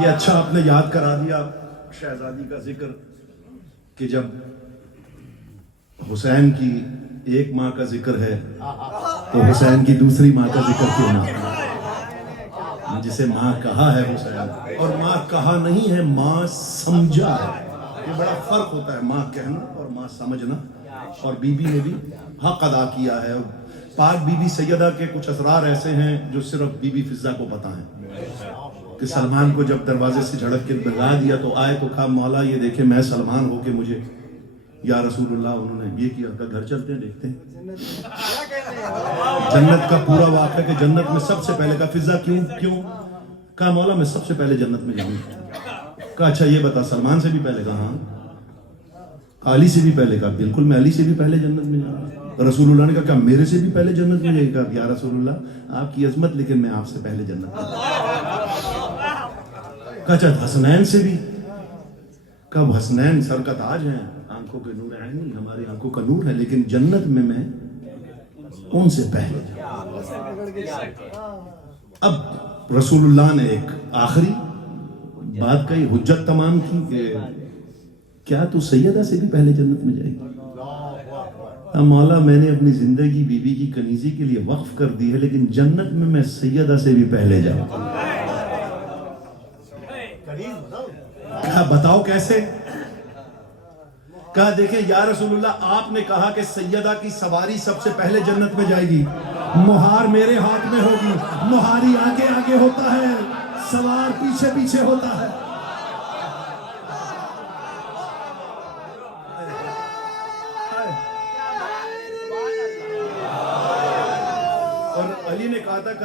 یہ اچھا آپ نے یاد کرا دیا شہزادی کا ذکر کہ جب حسین کی ایک ماں کا ذکر ہے تو حسین کی دوسری ماں کا ذکر کیوں نہ؟ جسے ماں کہا ہے حسین، اور ماں کہا نہیں ہے، ماں سمجھا ہے۔ یہ بڑا فرق ہوتا ہے ماں کہنا اور ماں سمجھنا، اور بی بی نے بھی حق ادا کیا ہے۔ پاک بی بی سیدہ کے کچھ اسرار ایسے ہیں جو صرف بی بی فضہ کو پتہ ہیں کہ سلمان کو جب دروازے سے جھڑک کے بھگا دیا تو آئے تو کہا مولا یہ دیکھیں میں سلمان ہو کے مجھے یا رسول اللہ، انہوں نے یہ کیا، کہا گھر چلتے ہیں دیکھتے ہیں۔ جنت کا پورا واقعہ کہ جنت میں سب سے پہلے کہا فضہ کیوں؟ کہا مولا میں سب سے پہلے جنت میں جاؤں۔ کہا اچھا یہ بتا سلمان سے بھی پہلے؟ کہا ہاں۔ علی سے بھی پہلے؟ کہا بالکل میں علی سے بھی پہلے جنت میں جاؤں۔ رسول اللہ نے کہا میرے سے بھی پہلے جنت میں جائے؟ کہا یا رسول اللہ آپ کی عظمت، لیکن میں آپ سے پہلے جنت میں جاؤں۔ کہا اچھا حسنین سے بھی؟ کہا حسنین سر کا تاج ہیں، آنکھوں کے نور عینی، ہماری آنکھوں کا نور ہے، لیکن جنت میں ان سے پہلے جاؤں۔ اب رسول اللہ نے ایک آخری بات کہی، حجت تمام کی کہ کیا تو سیدہ سے بھی پہلے جنت میں جائے گی؟ مولا میں نے اپنی زندگی بی بی کی کنیزی کے لیے وقف کر دی ہے، لیکن جنت میں سیدہ سے بھی پہلے جاؤں۔ کہا بتاؤ کیسے؟ کہا دیکھیں یا رسول اللہ آپ نے کہا کہ سیدہ کی سواری سب سے پہلے جنت میں جائے گی، مہار میرے ہاتھ میں ہوگی، مہاری آگے آگے ہوتا ہے، سوار پیچھے پیچھے ہوتا ہے۔ اور علی نے کہا تھا کہ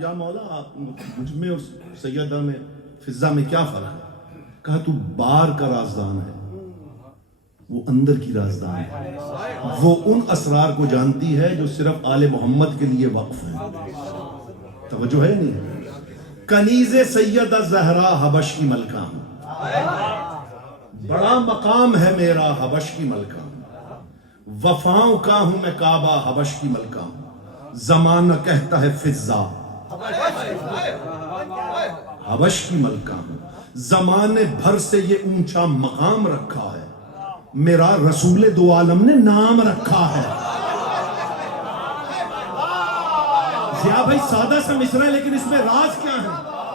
یا مولا مجھ میں اور سیدہ میں فضہ میں کیا فرق ہے؟ کہا تو بار کا رازدان ہے، وہ اندر کی رازدان ہے، وہ ان اسرار کو جانتی ہے جو صرف آل محمد کے لیے وقف ہیں۔ توجہ ہے نہیں؟ کنیز سیدہ زہرا حبش کی ملکہ ہوں، بڑا مقام ہے میرا حبش کی ملکہ ہوں، وفاؤں کا ہوں میں کعبہ حبش کی ملکہ ہوں، زمانہ کہتا ہے فضہ حبش کی ملکہ ہوں، زمانے بھر سے یہ اونچا مقام رکھا ہے، میرا رسول دو عالم نے نام رکھا ہے۔ ضیاء بھائی سادہ سا مصرع ہے لیکن اس میں راز کیا ہے؟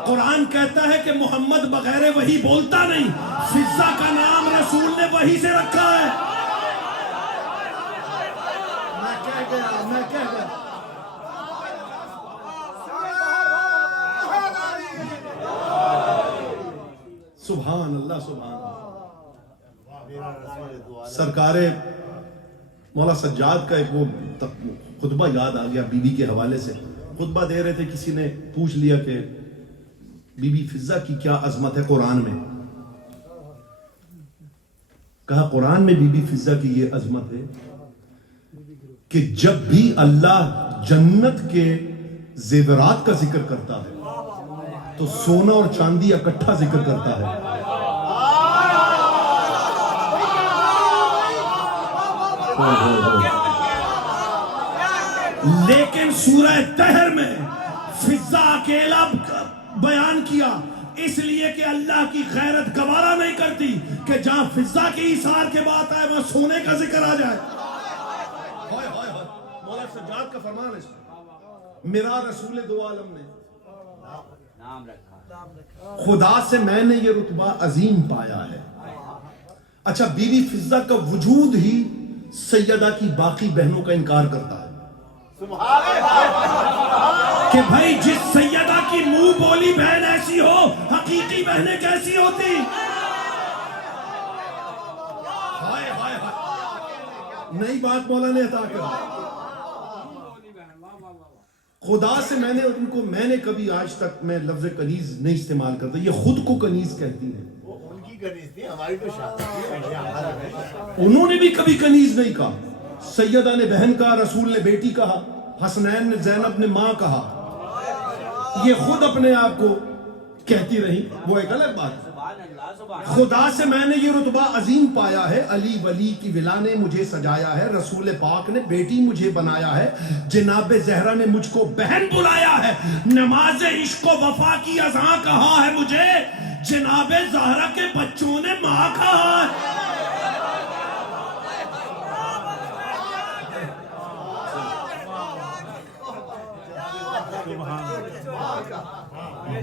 قرآن کہتا ہے کہ محمد بغیر وحی بولتا نہیں، فضہ کا نام رسول نے وحی سے رکھا ہے۔ میں کہہ گیا سبحان اللہ سبحان اللہ۔ سرکار مولا سجاد کا ایک وہ خطبہ یاد آ گیا، بی بی کے حوالے سے خطبہ دے رہے تھے، کسی نے پوچھ لیا کہ بی بی فضہ کی کیا عظمت ہے قرآن میں؟ کہا قرآن میں بی بی فضہ کی یہ عظمت ہے کہ جب بھی اللہ جنت کے زیورات کا ذکر کرتا ہے تو سونا اور چاندی اکٹھا ذکر کرتا ہے، لیکن سورہ طہر میں فضہ اکیلا بیان کیا، اس لیے کہ اللہ کی غیرت گوارا نہیں کرتی کہ جہاں فضہ کی ایثار کے بات آئے وہاں سونے کا ذکر آ جائے۔ مولا سجاد کا فرمان ہے، میرا رسول دو عالم نے خدا سے میں نے یہ رتبہ عظیم پایا ہے۔ اچھا بی بی فضہ کا وجود ہی سیدہ کی باقی بہنوں کا انکار کرتا ہے کہ بھائی جس سیدہ کی منہ بولی بہن ایسی ہو، حقیقی بہنیں کیسی ہوتی؟ نئی بات مولا نے عطا کر، خدا سے میں نے ان کو، میں نے کبھی آج تک میں لفظ کنیز نہیں استعمال کرتا، یہ خود کو کنیز کہتی ہیں، انہوں نے بھی کبھی کنیز نہیں کہا۔ سیدہ نے بہن کہا، رسول نے بیٹی کہا، حسنین نے زینب نے ماں کہا، یہ خود اپنے آپ کو کہتی رہی، وہ ایک الگ بات ہے۔ خدا سے میں نے یہ رتبہ عظیم پایا ہے، علی ولی کی ولا نے مجھے سجایا ہے، رسول پاک نے بیٹی مجھے بنایا ہے، جناب زہرا نے مجھ کو بہن بلایا ہے، نماز عشق و وفا کی اذاں کہا ہے مجھے، جناب زہرا کے بچوں نے ماں کہا ہے۔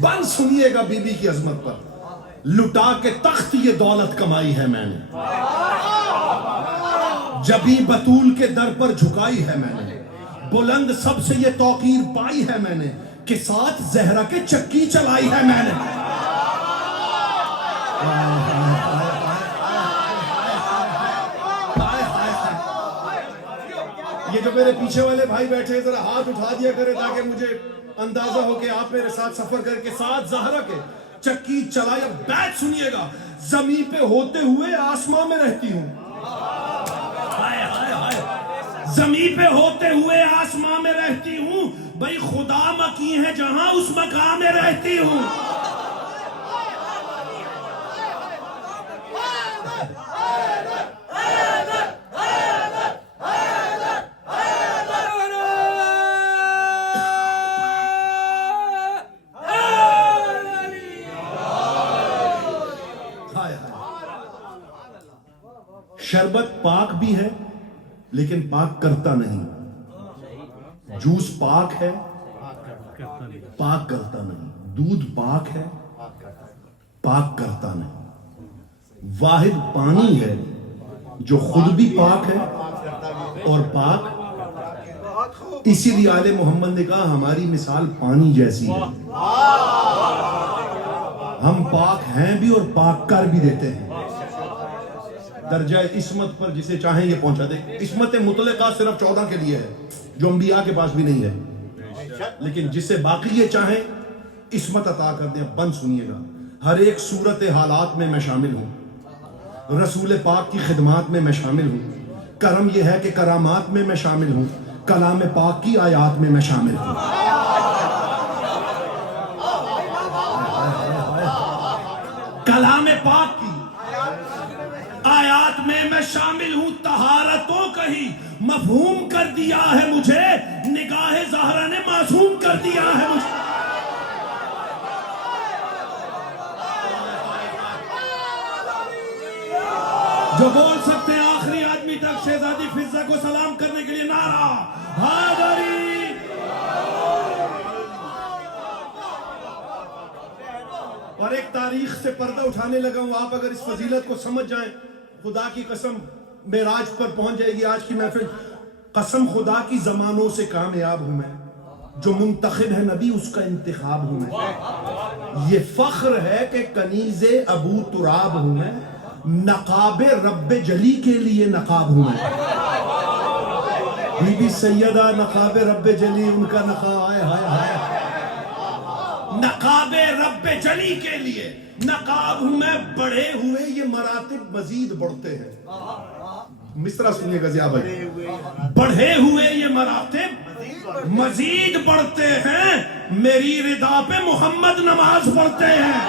بن سنیے گا بی بی کی عظمت پر، لٹا کے تخت یہ دولت کمائی ہے میں نے، جبھی بطول کے در پر جھکائی ہے میں نے، بلند سب سے یہ توقیر پائی ہے میں نے، کہ ساتھ زہرا کے چکی چلائی ہے میں نے۔ یہ جو میرے پیچھے والے بھائی بیٹھے ذرا ہاتھ اٹھا دیا کرے تاکہ مجھے اندازہ ہو کہ آپ میرے ساتھ سفر کر کے ساتھ زہرا کے چکی چلائی۔ بیت سنیے گا، زمین پہ ہوتے ہوئے آسمان میں رہتی ہوں، زمین پہ ہوتے ہوئے آسمان میں رہتی ہوں، بھئی خدا مکی ہے جہاں اس مقام میں رہتی ہوں۔ شربت پاک بھی ہے لیکن پاک کرتا نہیں، جوس پاک ہے پاک کرتا نہیں، دودھ پاک ہے پاک کرتا نہیں، واحد پانی ہے جو خود بھی پاک ہے اور پاک، اسی لیے آل محمد نے کہا ہماری مثال پانی جیسی ہے، ہم پاک ہیں بھی اور پاک کر بھی دیتے ہیں۔ درجہ عصمت پر جسے چاہیں یہ پہنچا دے، عصمت مطلقہ صرف 14 کے لیے ہے جو انبیاء کے پاس بھی نہیں ہے، لیکن جسے باقی یہ چاہیں عصمت عطا کر دیں۔ بند سنیے گا، ہر ایک صورت حالات میں میں شامل ہوں، رسول پاک کی خدمات میں میں شامل ہوں، کرم یہ ہے کہ کرامات میں میں شامل ہوں، کلام پاک کی آیات میں میں شامل ہوں۔ کلام پاک کی آیات میں شامل ہوں، طہارتوں کا ہی مفہوم کر دیا ہے مجھے، نگاہ زہرا نے معصوم کر دیا ہے مجھے۔ جو بول سکتے ہیں آخری آدمی تک شہزادی فضہ کو سلام کرنے کے لیے نعرہ حیدری۔ اور ایک تاریخ سے پردہ اٹھانے لگا ہوں، آپ اگر اس فضیلت کو سمجھ جائیں، خدا کی قسم معراج پر پہنچ جائے گی آج کی محفل۔ قسم خدا کی زمانوں سے کامیاب ہوں میں، جو منتخب ہے نبی اس کا انتخاب ہوں میں، یہ فخر ہے کہ کنیز ابو تراب ہوں میں، نقاب رب جلی کے لیے نقاب ہوں میں۔ بی بی سیدہ نقاب رب جلی، ان کا نقاب آئے ہائے ہائے، نقاب رب جلی کے لیے نقاب ہوں میں، بڑھے ہوئے یہ مراتب مزید بڑھتے ہیں۔ مصرع سنیے گا ضیاء بھائی، بڑھے ہوئے یہ مراتب مزید بڑھتے ہیں، میری رضا پہ محمد نماز پڑھتے ہیں۔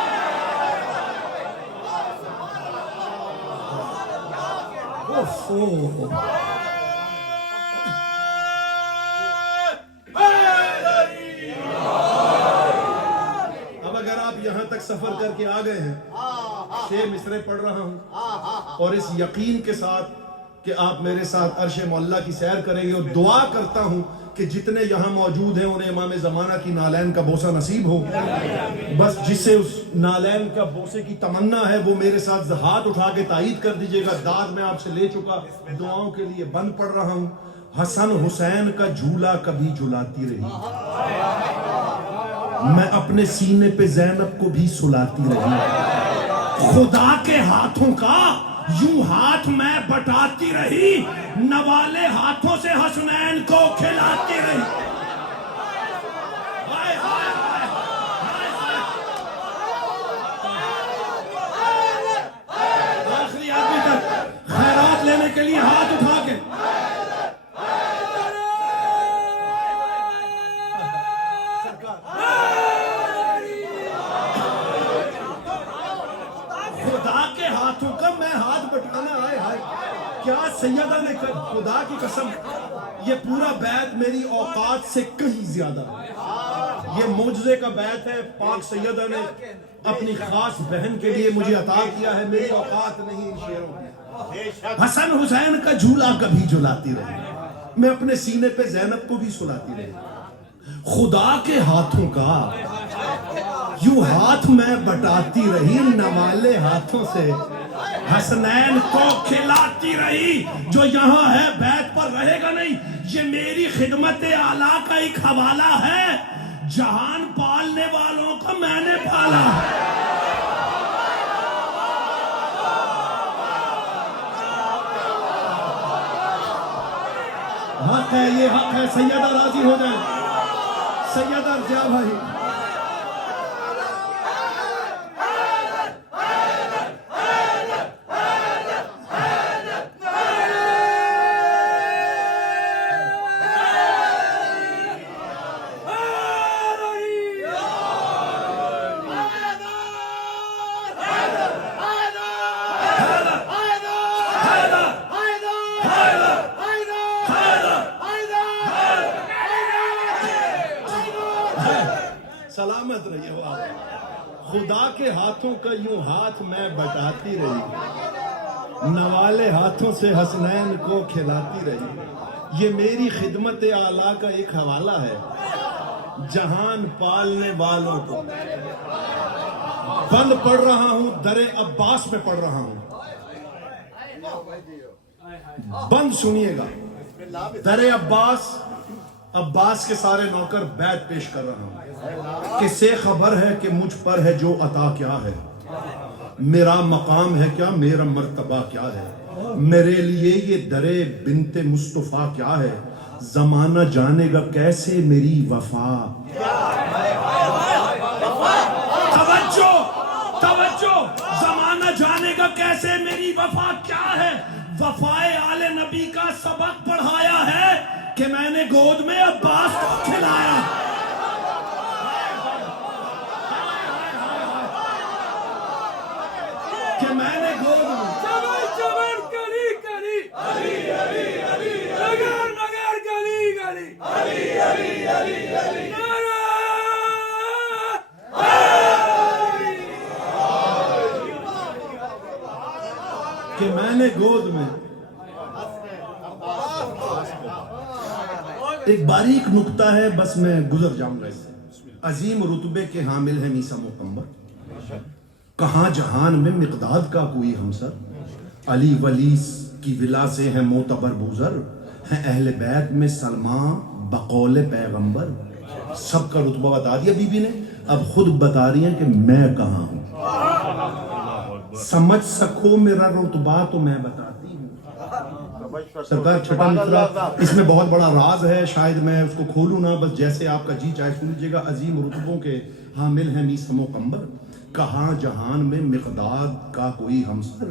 یہاں تک سفر کر کے آ گئے ہیں، 6 مصرعے پڑھ رہا ہوں اور اس یقین کے ساتھ کہ آپ میرے ساتھ عرش معلیٰ کی سیر کریں گے، اور دعا کرتا ہوں کہ جتنے یہاں موجود ہیں انہیں امام زمانہ کی نالین کا بوسہ نصیب ہو۔ بس جسے اس نالین کا بوسے کی تمنا ہے وہ میرے ساتھ ہاتھ اٹھا کے تائید کر دیجئے گا۔ داد میں آپ سے لے چکا، دعاؤں کے لیے بند پڑھ رہا ہوں۔ حسن حسین کا جھولا کبھی جھلاتی رہی، میں اپنے سینے پہ زینب کو بھی سلاتی رہی، خدا کے ہاتھوں کا یوں ہاتھ میں بٹاتی رہی، نوالے ہاتھوں سے حسنین کو کھلاتی رہی۔ آخری آدمی تک خیرات لینے کے لیے ہاتھ اٹھا کے کیا سیدہ نے خدا کی قسم یہ پورا بیت میری اوقات سے کہیں زیادہ ہے. یہ معجزے کا بیت ہے. پاک سیدہ نے اپنی خاص بہن کے لیے مجھے عطا کیا ہے. میری اوقات نہیں ان شعروں کی. حسن حسین کا جھولا کبھی جھلاتی رہی, میں اپنے سینے پہ زینب کو بھی سلاتی رہی. خدا کے ہاتھوں کا یوں ہاتھ میں بٹاتی رہی, نوالے ہاتھوں سے حسنین کو کھلاتی رہی. جو یہاں ہے بیت پر رہے گا نہیں. یہ میری خدمت اعلیٰ کا ایک حوالہ ہے. جہان پالنے والوں کو میں نے پالا. حق ہے, یہ حق ہے. سیدہ راضی ہو جائیں. سیدہ ضیاء بھائی, سلامت رہیے. خدا کے ہاتھوں کا یوں ہاتھ میں بٹاتی رہی, نوالے ہاتھوں سے حسنین کو کھلاتی رہی. یہ میری خدمت اعلیٰ کا ایک حوالہ ہے. جہان پالنے والوں کو بند پڑھ رہا ہوں, در عباس میں پڑھ رہا ہوں. بند سنیے گا. در عباس, عباس کے سارے نوکر بیعت پیش کر رہا ہوں. کسے خبر ہے کہ مجھ پر ہے جو عطا کیا ہے. میرا مقام ہے کیا, میرا مرتبہ کیا ہے. میرے لیے یہ در بنت مصطفیٰ کیا ہے. زمانہ جانے گا کیسے میری وفا. توجہ توجہ, زمانہ جانے گا کیسے میری وفا کیا ہے. وفائے آل نبی کا سبق پڑھایا ہے کہ میں نے گود میں عباس کو کھلایا. کہ میں نے گود میں چمر چمر گلی گلی علی علی علی نگر نگر گلی گلی علی علی علی علی کہ میں نے گود میں. ایک باریک نکتہ ہے, بس میں گزر جاؤں گا اس سے. عظیم رتبے کے حامل ہے میسا مکمبر, کہاں جہان میں مقداد کا کوئی ہمسر. علی ولی کی ولا سے ہے معتبر بوزر, ہیں اہل بیت میں سلمان بقول پیغمبر. سب کا رتبہ بتا دیا بی بی نے, اب خود بتا رہی ہیں کہ میں کہاں ہوں. سمجھ سکو میرا رتبہ تو میں بتاتی ہوں. سرکار چھٹا مصرع, اس میں بہت بڑا راز ہے, شاید میں اس کو کھولوں نہ, بس جیسے آپ کا جی چاہے سن لیجیے گا. عظیم رتبوں کے حامل ہیں میسا مکمبر, کہاں جہان میں مقداد کا کوئی ہمسر.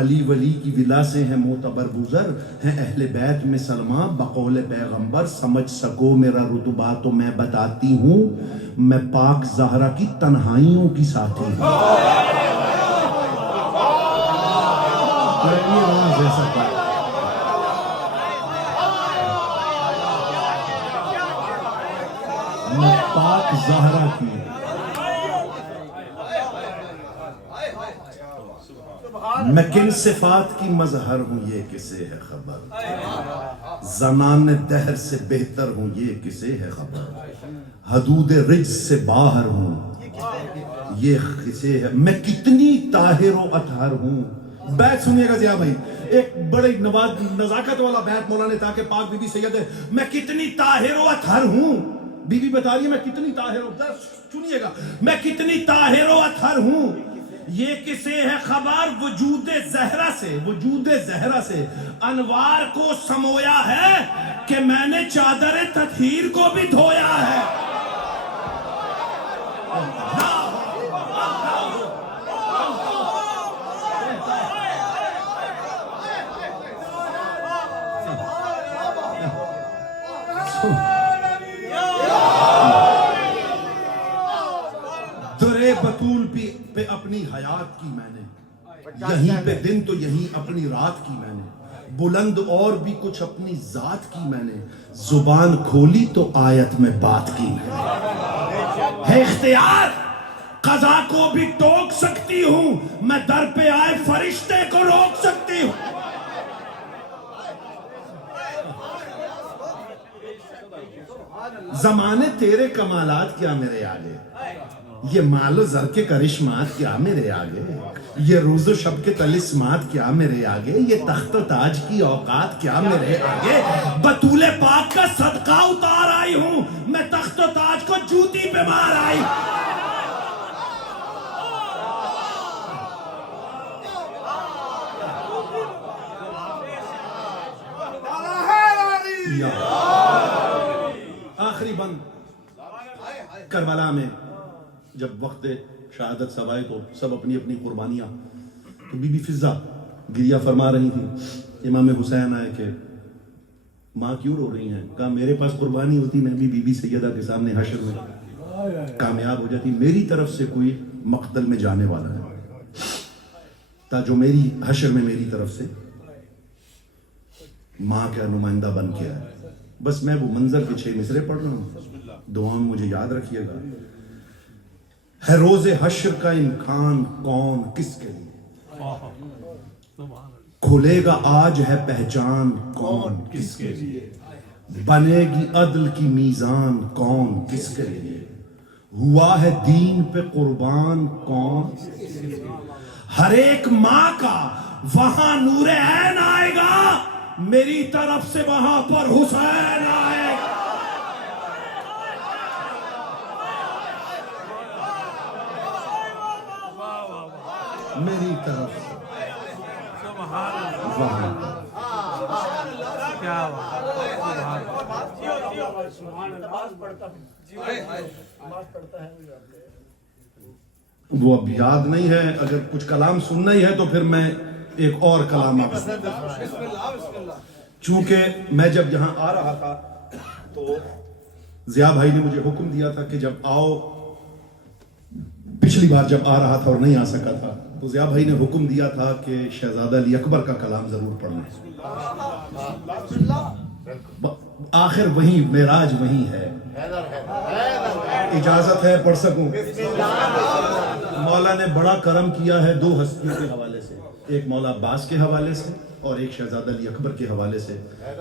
علی ولی کی ولا سے ہے معتبر بزر, ہیں اہل بیت میں سلمان بقول پیغمبر. سمجھ سکو میرا رتبہ تو میں بتاتی ہوں, میں پاک زہرا کی تنہائیوں کی ساتھی ہوں. میں پاک زہرا کی میں کن صفات کی مظہر ہوں, یہ کسے ہے خبر. زمان دہر سے بہتر ہوں, یہ کسے ہے خبر. حدود رجز سے باہر ہوں, یہ کسے ہے. میں کتنی طاہر و اطہر ہوں. بیت سنیے گا ضیاء بھائی, ایک بڑے نزاکت والا بیت مولانا تاکہ پاک بی بی سید ہے. میں کتنی طاہر و اطہر ہوں, بی بی بتا رہی ہے میں کتنی طاہر ہوں. سنیے گا, میں کتنی طاہر و اطہر ہوں, یہ کسے ہے خبر. وجود زہرا سے, وجود زہرا سے انوار کو سمویا ہے کہ میں نے چادر تطہیر کو بھی دھویا ہے. درے بطول پہ اپنی حیات کی میں نے, یہیں پہ دن تو یہیں اپنی رات کی میں نے. بلند اور بھی کچھ اپنی ذات کی میں نے، زبان کھولی تو آیت میں بات کی ہے اختیار، قضا کو بھی ٹوک سکتی ہوں میں، در پہ آئے فرشتے کو روک سکتی ہوں. زمانے تیرے کمالات کیا میرے آگے، یہ مال و زر کے کرشمات کیا میرے آگے، یہ روز و شب کے طلسمات کیا میرے آگے، یہ تخت و تاج کی اوقات کیا میرے آگے. بطول پاک کا صدقہ اتار آئی ہوں میں، تخت و تاج کو جوتی پہ مار آئی. آخری بند کربلا میں جب وقت شہادت سب آئے تو سب اپنی اپنی قربانیاں، تو بی بی فضہ گریہ فرما رہی تھی. امام حسین آئے کہ ماں کیوں رو رہی ہیں؟ کہا میرے پاس قربانی ہوتی میں بھی بی بی سیدہ کے سامنے حشر میں کامیاب ہو جاتی. میری طرف سے کوئی مقتل میں جانے والا ہے تا جو میری حشر میں میری طرف سے ماں کا نمائندہ بن کے آئے. بس میں وہ منظر کے 6 مصرے پڑھ رہا ہوں، دعا میں مجھے یاد رکھیے گا. ہے روز حشر کا امکان کون کس کے لیے، کھلے گا آج ہے پہچان کون کس کے لیے، بنے گی عدل کی میزان کون کس کے لیے، ہوا ہے دین پہ قربان کون. ہر ایک ماں کا وہاں نور عین آئے گا، میری طرف سے وہاں پر حسین آئے گا. میری طرف سے وہاں وہ اب یاد نہیں ہے. اگر کچھ کلام سننا ہی ہے تو پھر میں ایک اور کلام آپ سے، چونکہ میں جب یہاں آ رہا تھا تو ضیاء بھائی نے مجھے حکم دیا تھا کہ جب آؤ، پچھلی بار جب آ رہا تھا اور نہیں آ سکا تھا تو ضیاء بھائی نے حکم دیا تھا کہ شہزادہ علی اکبر کا کلام ضرور پڑھنا. آخر وہی معراج وہی ہے. اجازت ہے پڑھ سکوں؟ مولا نے بڑا کرم کیا ہے 2 ہستیوں کے حوالے سے، ایک مولا عباس کے حوالے سے اور ایک شہزادہ علی اکبر کے حوالے سے،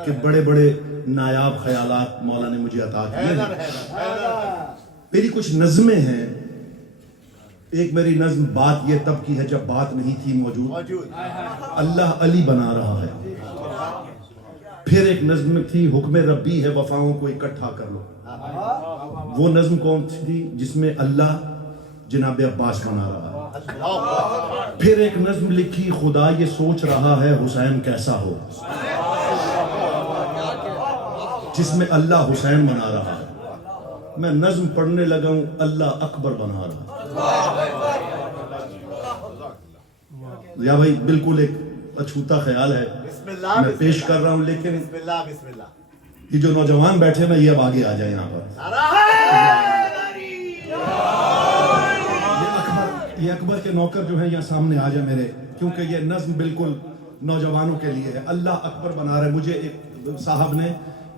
کہ بڑے بڑے نایاب خیالات مولا نے مجھے عطا کیے ہیں. میری کچھ نظمیں ہیں. ایک میری نظم بات یہ تب کی ہے جب بات نہیں تھی موجود، اللہ علی بنا رہا ہے. پھر ایک نظم تھی حکم ربی ہے وفاؤں کو اکٹھا کر لو. وہ نظم کون تھی؟ جس میں اللہ جناب عباس بنا رہا ہے. پھر ایک نظم لکھی خدا یہ سوچ رہا ہے حسین کیسا ہو، جس میں اللہ حسین بنا رہا ہے. میں نظم پڑھنے لگا ہوں اللہ اکبر بنا رہا ہے. یا بھائی بالکل ایک اچھوتا خیال ہے میں پیش کر رہا ہوں، لیکن یہ جو نوجوان بیٹھے نا یہ اب آگے آ جائیں یہاں پر. یہ اکبر کے نوکر جو ہیں یہاں سامنے آ جائیں میرے، کیونکہ یہ نظم بالکل نوجوانوں کے لیے ہے. اللہ اکبر بنا رہے. مجھے ایک صاحب نے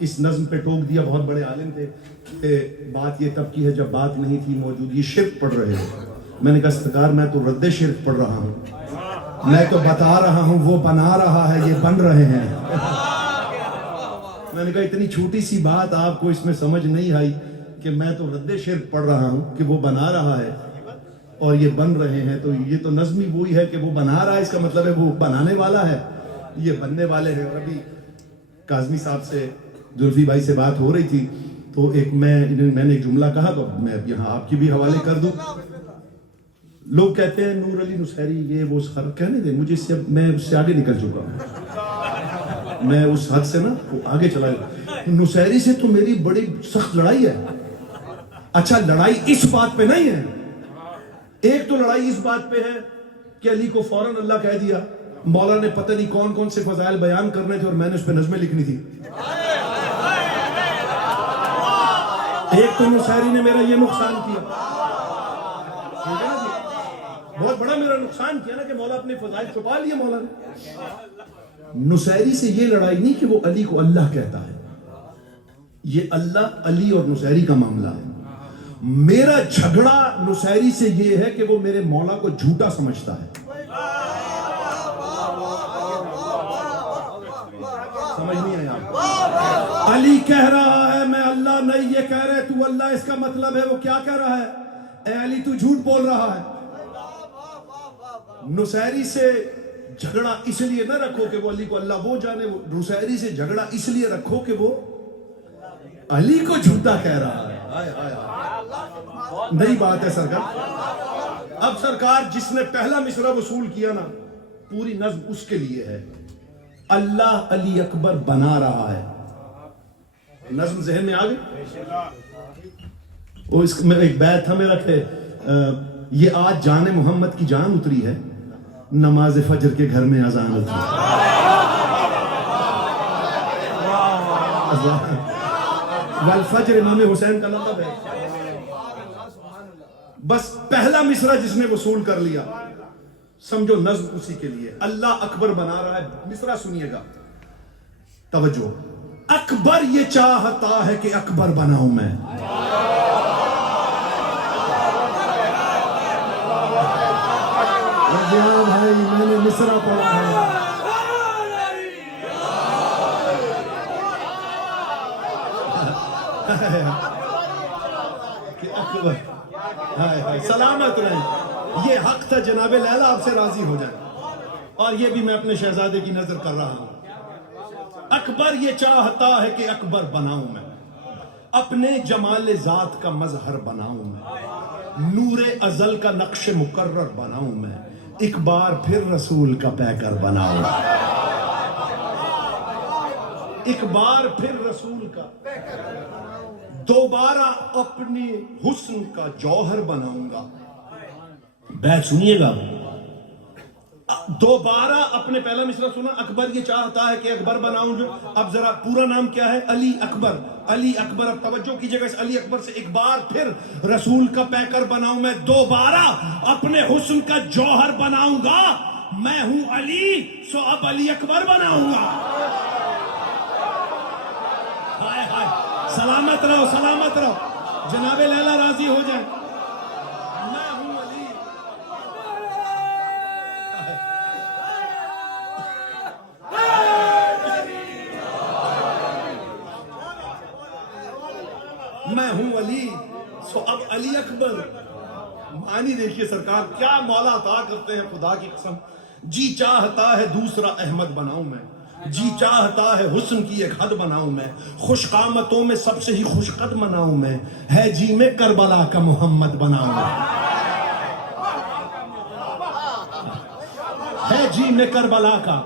اس نظم پہ ٹوک دیا، بہت بڑے عالم تھے، کہ بات یہ تب کی ہے جب بات نہیں تھی موجود، یہ شرک پڑھ رہے ہو. میں نے کہا سرکار میں تو رد شرک پڑھ رہا ہوں، میں تو بتا رہا ہوں وہ بنا رہا ہے، یہ بن رہے ہیں. میں نے کہا اتنی چھوٹی سی بات آپ کو اس میں سمجھ نہیں آئی کہ میں تو رد شرک پڑھ رہا ہوں کہ وہ بنا رہا ہے اور یہ بن رہے ہیں. تو یہ تو نظمی وہی ہے کہ وہ بنا رہا ہے، اس کا مطلب ہے وہ بنانے والا ہے، یہ بننے والے ہیں. اور ابھی کاظمی صاحب سے زلفی بھائی سے بات ہو رہی تھی تو میں نے ایک جملہ کہا تو میں یہاں آپ کی بھی حوالے کر دوں. لوگ کہتے ہیں نور علی نصیری یہ وہ کہنے دیں مجھے، میں اس سے آگے نکل چکا ہوں، میں اس حد سے نا آگے چلا گیا. نصیری سے تو میری بڑی سخت لڑائی ہے. اچھا لڑائی اس بات پہ نہیں ہے، ایک تو لڑائی اس بات پہ ہے کہ علی کو فوراً اللہ کہہ دیا، مولا نے پتہ نہیں کون کون سے فضائل بیان کرنے تھے اور میں نے اس پہ نظمیں لکھنی تھی. ایک تو نصیری نے میرا یہ نقصان کیا، بہت بڑا میرا نقصان کیا نا کہ مولا اپنے فضائل چھپا لیے مولا نے. نصیری سے یہ لڑائی نہیں کہ وہ علی کو اللہ کہتا ہے، یہ اللہ علی اور نصیری کا معاملہ ہے. میرا جھگڑا نصیری سے یہ ہے کہ وہ میرے مولا کو جھوٹا سمجھتا ہے. سمجھ نہیں آیا؟ علی کہہ رہا ہے میں اللہ نہیں، یہ کہہ رہے تو اللہ، اس کا مطلب ہے وہ کیا کہہ رہا ہے؟ اے علی تو جھوٹ بول رہا ہے. نصیری سے جھگڑا اس لیے نہ رکھو کہ وہ علی کو اللہ وہ جانے، نصیری سے جھگڑا اس لیے رکھو کہ وہ علی کو جھوٹا کہہ رہا ہے. نئی بات ہے سرکار. اب سرکار جس نے پہلا مصرع وصول کیا نا، پوری نظم اس کے لیے ہے. اللہ علی اکبر بنا رہا ہے. نظم ذہن میں آ گئی؟ وہ اس میں ایک بیت تھا میرا کہ یہ آج جان محمد کی جان اتری ہے، نماز فجر کے گھر میں اذان اتری. والفجر امام حسین کا لقب ہے. بس پہلا مصرع جس نے وصول کر لیا، سمجھو نظم اسی کے لیے. اللہ اکبر بنا رہا ہے. مصرع سنیے گا، توجہ. اکبر یہ چاہتا ہے کہ اکبر بناؤں میں. بھائی میں نے مصرع پڑھا ہے. کہ اکبر سلامت رہیں. یہ حق تھا جناب لیلا آپ سے راضی ہو جائے، اور یہ بھی میں اپنے شہزادے کی نظر کر رہا ہوں. اکبر یہ چاہتا ہے کہ اکبر بناؤں میں، اپنے جمال ذات کا مظہر بناؤں میں، نور ازل کا نقش مقرر بناؤں میں، ایک بار پھر رسول کا پیکر بناؤں. ایک بار پھر رسول کا، دوبارہ اپنی حسن کا جوہر بناؤں گا. بیت سنیے گا. دوبارہ اپنے پہلا مصرع سنا، اکبر یہ چاہتا ہے کہ اکبر بناؤں جو. اب ذرا پورا نام کیا ہے؟ علی اکبر. علی اکبر. اب توجہ کیجئے گا اس علی اکبر سے. ایک بار پھر رسول کا پیکر بناؤں میں، دوبارہ اپنے حسن کا جوہر بناؤں گا. میں ہوں علی سو اب علی اکبر بناؤں گا. ہائے ہائے، سلامت رہو سلامت رہو، جناب لیلا راضی ہو جائیں. میں ہوں علی. میں ہوں علی سو اب علی اکبر. معنی دیکھیے سرکار کیا مولا عطا کرتے ہیں، خدا کی قسم. جی چاہتا ہے دوسرا احمد بناؤں میں، جی چاہتا ہے حسن کی ایک حد بناؤں میں، خوش قامتوں میں سب سے ہی خوش قد بناؤں میں، ہے جی میں کربلا کا محمد بناؤں میں. ہے جی میں کربلا کا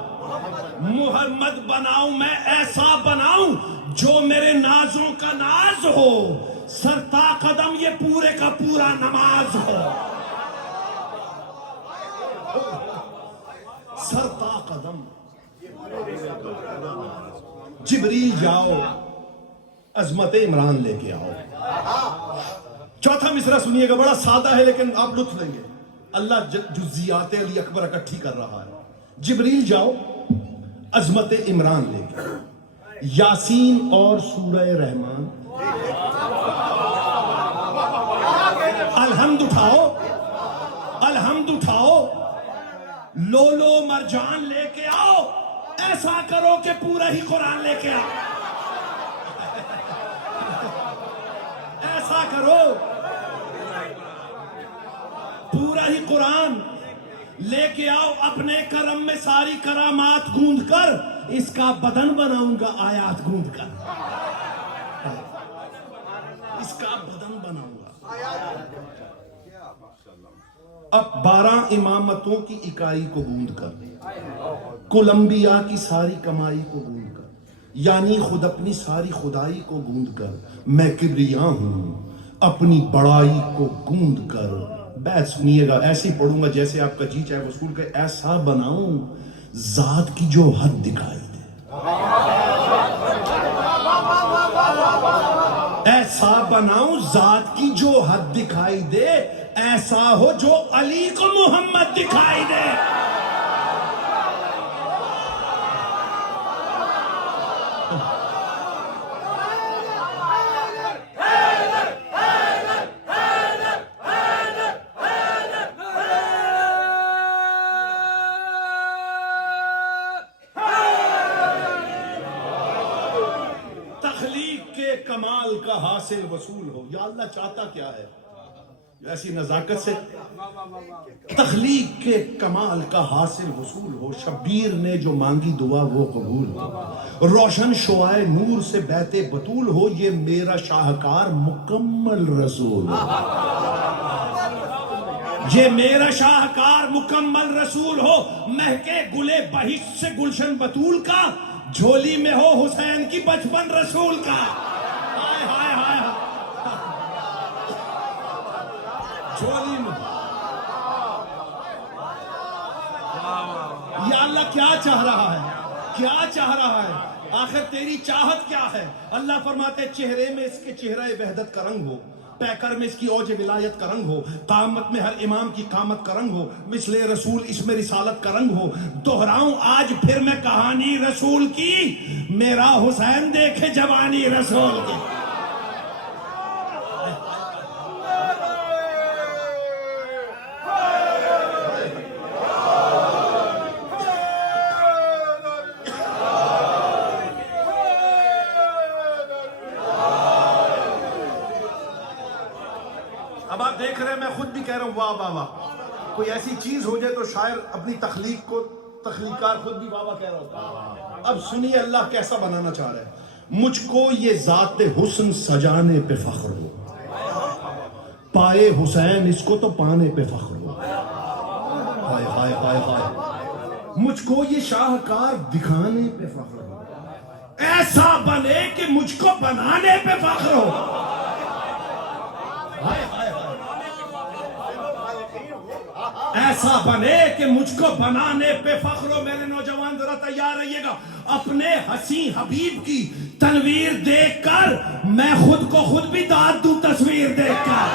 محمد بناؤں میں، ایسا بناؤں جو میرے نازوں کا ناز ہو، سرتا قدم یہ پورے کا پورا نماز ہو. سرتا قدم. جبریل جاؤ عظمت عمران لے کے آؤ. چوتھا مصرع سنیے گا، بڑا سادہ ہے لیکن آپ لطف لیں گے. اللہ جزیات علی اکبر اکٹھی کر رہا ہے. جبریل جاؤ عظمت عمران لے کے، یاسین اور سورہ رحمان. الحمد اٹھاؤ، الحمد اٹھاؤ، لو لو مرجان لے کے آؤ. ایسا کرو کہ پورا ہی قرآن لے کے آؤ. ایسا کرو پورا ہی قرآن لے کے آؤ. اپنے کرم میں ساری کرامات گوندھ کر اس کا بدن بناؤں گا آیات گوندھ کر. اس کا بدن بناؤں گا. اب 12 امامتوں کی اکائی کو گوندھ کر، کولمبیا کی ساری کمائی کو گوندھ کر، یعنی خود اپنی ساری خدائی کو گوندھ کر، میں کبریا ہوں اپنی بڑائی کو گوندھ کر. بیت سنیے گا، ایسے ہی پڑھوں گا جیسے آپ کا جی چاہے وصول کا. ایسا بناؤں ذات کی جو حد دکھائی دے. ایسا بناؤں ذات کی جو حد دکھائی دے، ایسا ہو جو علی کو محمد دکھائی دے. کا حاصل وصول ہو. یا اللہ چاہتا کیا ہے؟ ایسی نزاکت سے تخلیق کے کمال کا حاصل وصول ہو. شبیر نے جو مانگی دعا وہ قبول ہو. روشن شعائے نور سے بیت بطول ہو. یہ میرا شاہکار مکمل رسول ہو. یہ میرا شاہکار مکمل رسول ہو. مہکے گلے بہشت سے گلشن بطول کا. جھولی میں ہو حسین کی بچپن رسول کا. ہائے ہائے ہائے جھولی میں. یا اللہ کیا چاہ رہا ہے؟ کیا چاہ رہا ہے؟ آخر تیری چاہت کیا ہے؟ اللہ فرماتے چہرے میں اس کے چہرہ وحدت کا رنگ ہو. پیکر میں اس کی اوج ولایت کا رنگ ہو. قامت میں ہر امام کی قامت کا رنگ ہو. مثل رسول اس میں رسالت کا رنگ ہو. دہراؤں آج پھر میں کہانی رسول کی. میرا حسین دیکھے جوانی رسول کی. اب آپ دیکھ رہے ہیں میں خود بھی کہہ رہا ہوں واہ واہ واہ. کوئی ایسی چیز ہو جائے تو شاعر اپنی تخلیق کو تخلیقار خود بھی واہ واہ کہہ رہا ہوتا. اب سنیے اللہ کیسا بنانا چاہ رہا ہے. مجھ کو یہ ذات حسن سجانے پہ فخر ہو. پائے حسین اس کو تو پانے پہ فخر ہو. ہائے ہائے ہائے ہائے. مجھ کو یہ شاہکار دکھانے پہ فخر ہو. ایسا بنے کہ مجھ کو بنانے پہ فخر ہو. ایسا بنے کہ مجھ کو بنانے پہ فخر ہو. میرے نوجوان ذرا تیار رہیے گا. اپنے حسین حبیب کی تنویر دیکھ کر میں خود کو خود بھی داد دوں تصویر دیکھ کر.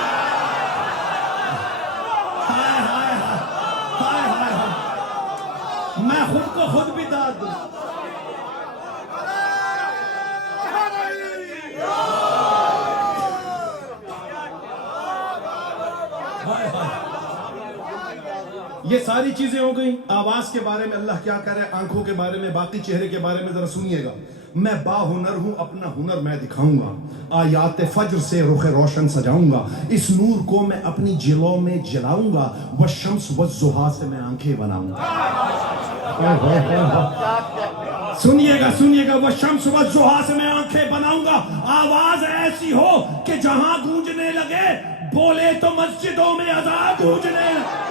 ہائے ہائے ہائے ہائے ہائے. میں خود کو خود بھی داد دوں. یہ ساری چیزیں ہو گئیں. آواز کے بارے میں اللہ کیا کہہ رہا ہے, آنکھوں کے بارے میں, باقی چہرے کے بارے میں ذرا سنیے گا. میں با ہنر ہوں, اپنا ہنر میں دکھاؤں گا. آیات فجر سے رخ روشن سجاؤں گا. اس نور کو میں اپنی جلوں میں جلاؤں گا. والشمس والضحیٰ سے میں آنکھیں بناؤں گا. سنیے گا سنیے گا. والشمس والضحیٰ سے میں آنکھیں بناؤں گا. آواز ایسی ہو کہ جہاں گونجنے لگے, بولے تو مسجدوں میں اذان گونجنے لگے.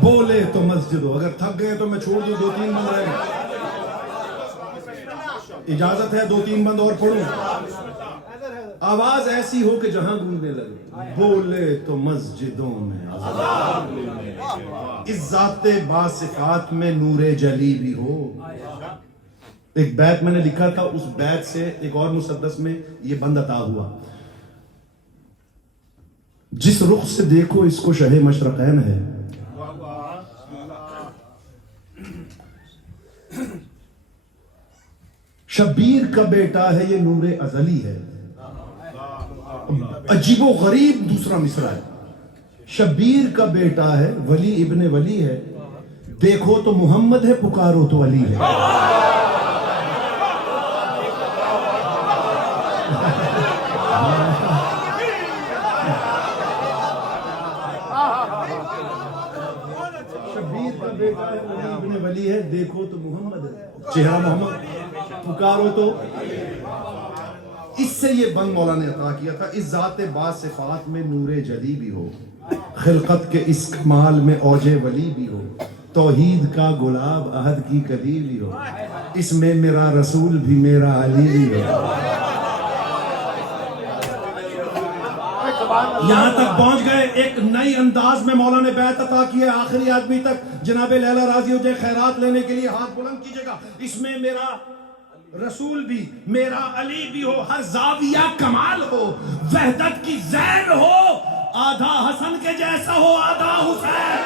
بولے تو مسجد ہو. اگر تھک گئے تو میں چھوڑ دوں, 2-3 بند رہے. اجازت ہے 2-3 بند اور پڑھوں. آواز ایسی ہو کہ جہاں گونجنے لگے, بولے تو مسجدوں میں. اس ذات باصفات میں نور جلی بھی ہو. ایک بیت میں نے لکھا تھا, اس بیت سے ایک اور مسدس میں یہ بند عطا ہوا. جس رخ سے دیکھو اس کو شہ مشرقین ہے. شبیر کا بیٹا ہے, یہ نور ازلی ہے. عجیب و غریب دوسرا مصرع ہے. شبیر کا بیٹا ہے, ولی ابن ولی ہے. دیکھو تو محمد ہے, پکارو تو علی ہے. شبیر کا بیٹا ہے, ولی ابن ولی ہے. دیکھو تو محمد ہے, چہرہ محمد, پکارو تو. اس سے یہ بند مولا نے عطا کیا تھا. اس ذات باصفات میں نور جلی بھی ہو. خلقت کے اس کمال میں اوج ولی بھی ہو. توحید کا گلاب عہد کی کلی بھی ہو. اس میں میرا رسول بھی میرا علی بھی ہو. یہاں تک پہنچ گئے. ایک نئی انداز میں مولا نے بیعت عطا کی ہے. آخری آدمی تک جناب لیلہ راضی ہو جائے, خیرات لینے کے لیے ہاتھ بلند کیجئے گا. اس میں میرا رسول بھی میرا علی بھی ہو. ہر زاویہ کمال ہو, وحدت کی زین ہو. آدھا حسن کے جیسا ہو, آدھا حسین.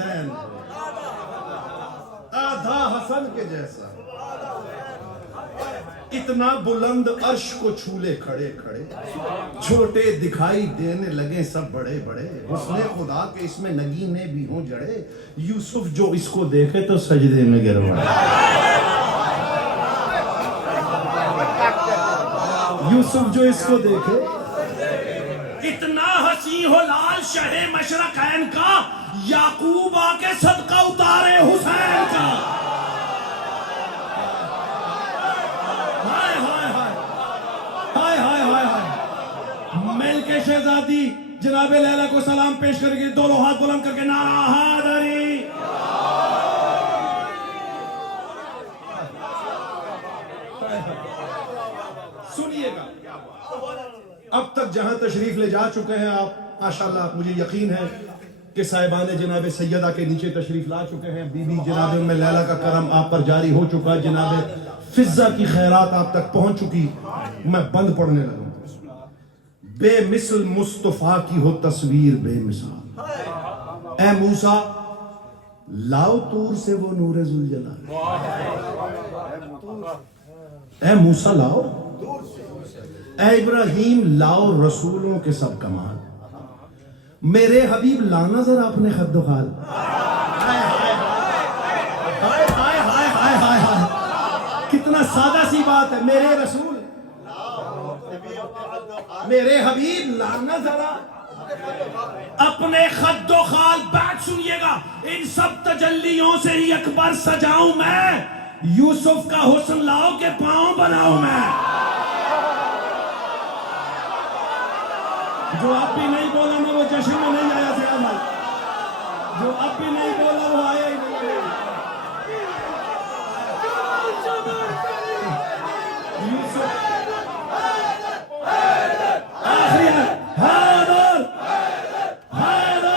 زین آدھا حسن کے جیسا اتنا بلند عرش کو چھولے کھڑے کھڑے چھوٹے دکھائی دینے لگے سب بڑے بڑے حسن خدا کے اس میں نگینے بھی ہوں جڑے یوسف جو اس کو دیکھے تو سجدے میں گر پڑے یوسف جو اس کو دیکھے اتنا حسین ہو لال شہ مشرقین کا یعقوب آ کے صدقہ اتارے حسین کا مل کے شہزادی جناب لیلا کو سلام پیش کر کے دونوں ہاتھ بلند کر کے نعرہ حیدری سنیے گا اب تک جہاں تشریف لے جا چکے ہیں آپ ماشاءاللہ مجھے یقین ہے کہ صاحبان جناب سیدہ کے نیچے تشریف لا چکے ہیں بی بی جناب ام لیلا کا کرم آپ پر جاری ہو چکا جناب فضہ کی خیرات آپ تک پہنچ چکی میں بند پڑھنے لگوں بے مثل مصطفیٰ کی ہو تصویر بے مثال اے موسیٰ لاؤ طور سے وہ نور ذوالجلال اے موسیٰ لاؤ اے ابراہیم لاؤ رسولوں کے سب کمال میرے حبیب لانا ذرا اپنے خد و خال کتنا سادہ سی بات ہے میرے رسول میرے حبیب لانا ذرا اپنے خد و خال بات سنیے گا ان سب تجلیوں سے ہی اکبر سجاؤں میں یوسف کا حسن لاؤ کے پاؤں بناؤں میں جو اب بھی نہیں بولا نا وہ جشن میں نہیں آیا تھا جو اب بھی نہیں بولا وہ آیا ہی نہیں آخری حیدر حیدر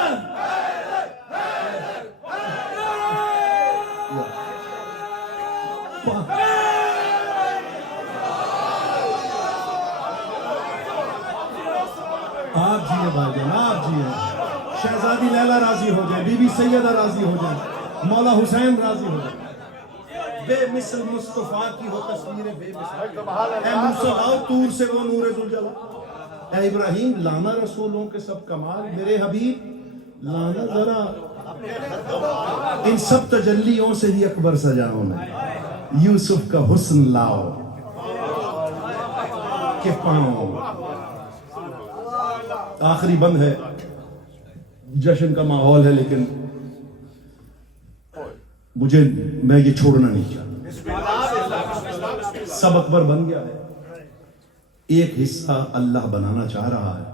آپ جیئے بھائی جان آپ جیئے شہزادی لیلا راضی ہو جائے بی بی سیدہ راضی ہو جائے مولا حسین راضی ہو جائے بے مثل مصطفیٰ کی ہو تصویر بے مثل اے موسیٰ لاؤ طور سے وہ نور ذوالجلال اے ابراہیم لانا رسولوں کے سب کمال میرے حبیب لانا ذرا ان سب تجلیوں سے ہی اکبر سجاؤں میں یوسف کا حسن لاؤ کہ پاؤں آخری بند ہے جشن کا ماحول ہے لیکن میں یہ چھوڑنا نہیں چاہتا سب اکبر بن گیا ہے ایک حصہ اللہ بنانا چاہ رہا ہے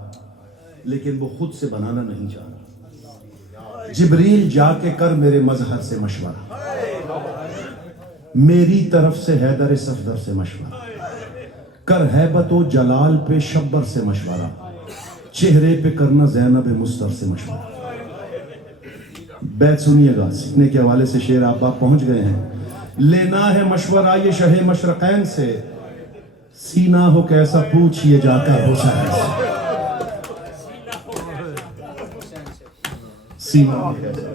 لیکن وہ خود سے بنانا نہیں چاہ رہا جبریل جا کے کر میرے مظہر سے مشورہ میری طرف سے حیدر صفدر سے مشورہ کر ہیبت و جلال پہ شبر سے مشورہ چہرے پہ کرنا زینب مستر سے مشورہ بیت سنیے گا سیکھنے کے حوالے سے شعر آپ پہنچ گئے ہیں لینا ہے مشورہ یہ شہ مشرقین سے سینہ ہو کیسا پوچھئے جا کر حسین سے سینہ ہو کیسا